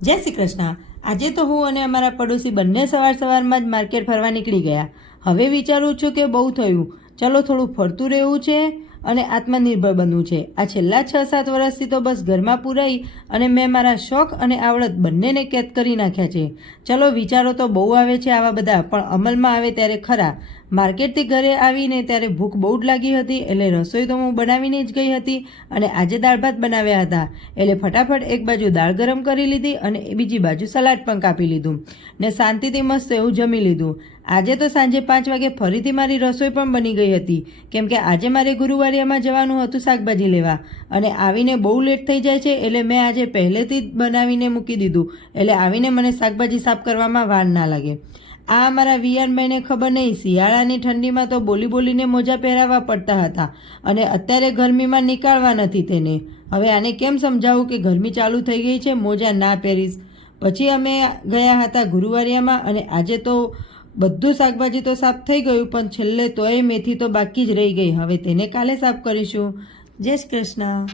જય શ્રી કૃષ્ણ। આજે તો હું અને અમારા પડોશી બંને સવારમાં જ માર્કેટ ફરવા નીકળી ગયા। હવે વિચારું છું કે બહુ થયું, ચલો થોડું ફરતું રહેવું છે અને આત્મનિર્ભર બનવું છે। આ છેલ્લા 6-7 વર્ષથી તો બસ ઘરમાં પુરાઈ અને મેં મારા શોખ અને આવડત બંનેને કેદ કરી નાખ્યા છે। ચલો વિચારો તો બહુ આવે છે આવા બધા, પણ અમલમાં આવે ત્યારે ખરા। માર્કેટથી ઘરે આવીને ત્યારે ભૂખ બહુ જ લાગી હતી, એટલે રસોઈ તો હું બનાવીને જ ગઈ હતી અને આજે દાળ ભાત બનાવ્યા હતા, એટલે ફટાફટ એક બાજુ દાળ ગરમ કરી લીધી અને બીજી બાજુ સલાડ પણ કાપી લીધું ને શાંતિથી મસ્ત એવું જમી લીધું। આજે તો સાંજે 5 વાગે ફરીથી મારી રસોઈ પણ બની ગઈ હતી, કેમ કે આજે મારે ગુરુવારિયામાં જવાનું હતું શાકભાજી લેવા અને આવીને બહુ લેટ થઈ જાય છે, એટલે મેં આજે પહેલેથી જ બનાવીને મૂકી દીધું, એટલે આવીને મને શાકભાજી સાફ કરવામાં વાર ના લાગે। આ અમારા વિયાનભાઈને ખબર નહીં, શિયાળાની ઠંડીમાં તો બોલીને મોજા પહેરાવવા પડતા હતા અને અત્યારે ગરમીમાં નીકાળવા નથી તેને। હવે આને કેમ સમજાવું કે ગરમી ચાલુ થઈ ગઈ છે, મોજા ના પહેરીશ। પછી અમે ગયા હતા ગુરુવારિયામાં અને આજે તો બધું શાકભાજી તો સાફ થઈ ગયું, પણ છેલ્લે તોય મેથી તો બાકી જ રહી ગઈ। હવે તેને કાલે સાફ કરીશું। જય શ્રી કૃષ્ણ।